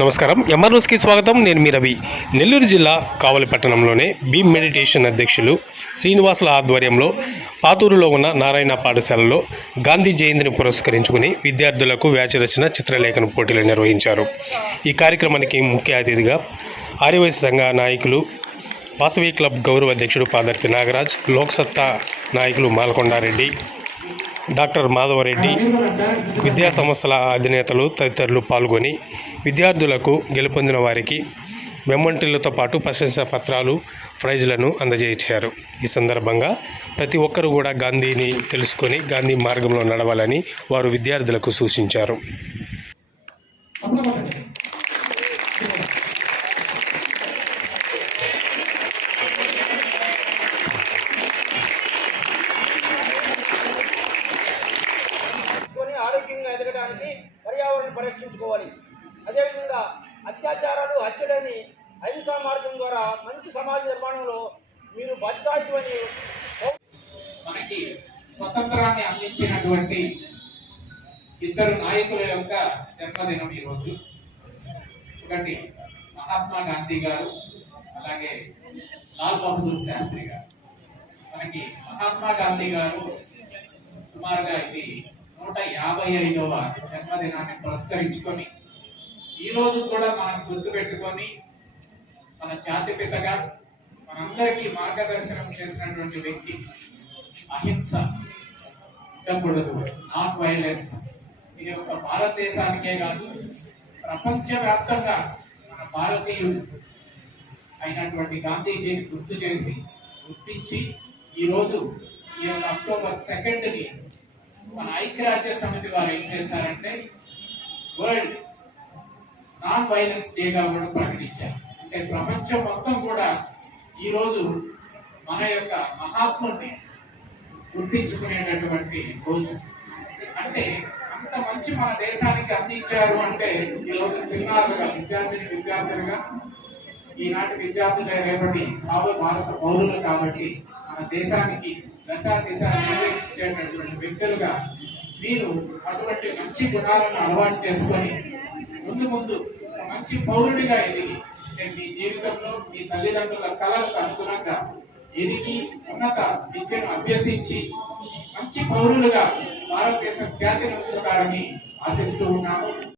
నమస్కారం. ఎంఆర్ఓస్కి స్వాగతం. నేను మీ రవి. నెల్లూరు జిల్లా కావలి పట్టణంలోనే బీమ్ మెడిటేషన్ అధ్యక్షులు శ్రీనివాసుల ఆధ్వర్యంలో పాతూరులో ఉన్న నారాయణ పాఠశాలలో గాంధీ జయంతిని పురస్కరించుకుని విద్యార్థులకు వ్యాసరచన చిత్రలేఖన పోటీలు నిర్వహించారు. ఈ కార్యక్రమానికి ముఖ్య అతిథిగా ఆర్యవైశ్య సంఘ నాయకులు, వాసవి క్లబ్ గౌరవ అధ్యక్షుడు పాదర్తి నాగరాజ్, లోక్సత్తా నాయకులు మాలకొండారెడ్డి, డాక్టర్ మాధవరెడ్డి, విద్యా సంస్థల అధినేతలు తదితరులు పాల్గొని విద్యార్థులకు గెలుపొందిన వారికి మెమంటోలతో పాటు ప్రశంసా పత్రాలు, ప్రైజులను అందజేశారు. ఈ సందర్భంగా ప్రతి ఒక్కరూ కూడా గాంధీని తెలుసుకొని గాంధీ మార్గంలో నడవాలని వారు విద్యార్థులకు సూచించారు. ఆరోగ్యంగా ఎదగడానికి పర్యావరణం పరిరక్షించుకోవాలి. అదేవిధంగా అత్యాచారాలు, హత్యలని అహింసా మార్గం ద్వారా మంచి సమాజ నిర్మాణంలో మీరు బాధ్యతాయుతమని మనకి స్వతంత్రాన్ని అందించినటువంటి ఇద్దరు నాయకుల యొక్క జన్మదినం ఈరోజు. ఒకటి మహాత్మా గాంధీ గారు, అలాగే లాల్ బహదూర్ శాస్త్రి గారు. మనకి మహాత్మా గాంధీ గారు సుమారుగా ఇది 155వ జన్మదినాన్ని పురస్కరించుకొని ఈ రోజు కూడా మనం గుర్తుపెట్టుకొని మన జాతిపితగా మనందరికీ మార్గదర్శనం చేసినటువంటి వ్యక్తి. అహింస ఉండకూడదు, నాట్ వైలెన్స్. ఇది ఒక భారతదేశానికే కాదు, ప్రపంచవ్యాప్తంగా మన భారతీయుడు అయినటువంటి గాంధీజీని గుర్తు చేసి గుర్తించి ఈరోజు ఈ యొక్క అక్టోబర్ 2ని మన ఐక్యరాజ్య సమితి వారు ఏం చేశారంటే వరల్డ్ నాన్ వైలెన్స్ డేగా కూడా ప్రకటించారు. అంటే ప్రపంచం మొత్తం కూడా ఈరోజు మన యొక్క మహాత్ముని గుర్తించుకునేటటువంటి రోజు. అంటే అంత మంచి మన దేశానికి అందించారు అంటే ఈరోజు చిన్నారులుగా, విద్యార్థులుగా ఈనాటి విద్యార్థులే రేపటి భారత పౌరులు కాబట్టి మన దేశానికి దిశ నిర్దేశించేటటువంటి వ్యక్తులుగా మీరు అటువంటి మంచి గుణాలను అలవాటు చేసుకొని ముందు మంచి పౌరుడిగా ఎదిగి, మీ జీవితంలో మీ తల్లిదండ్రుల కళలకు అనుగుణంగా ఎదిగి ఉన్నత విద్యను అభ్యసించి మంచి పౌరులుగా భారతదేశ ఖ్యాతిని ఉంచుతారని ఆశిస్తూ ఉన్నాము.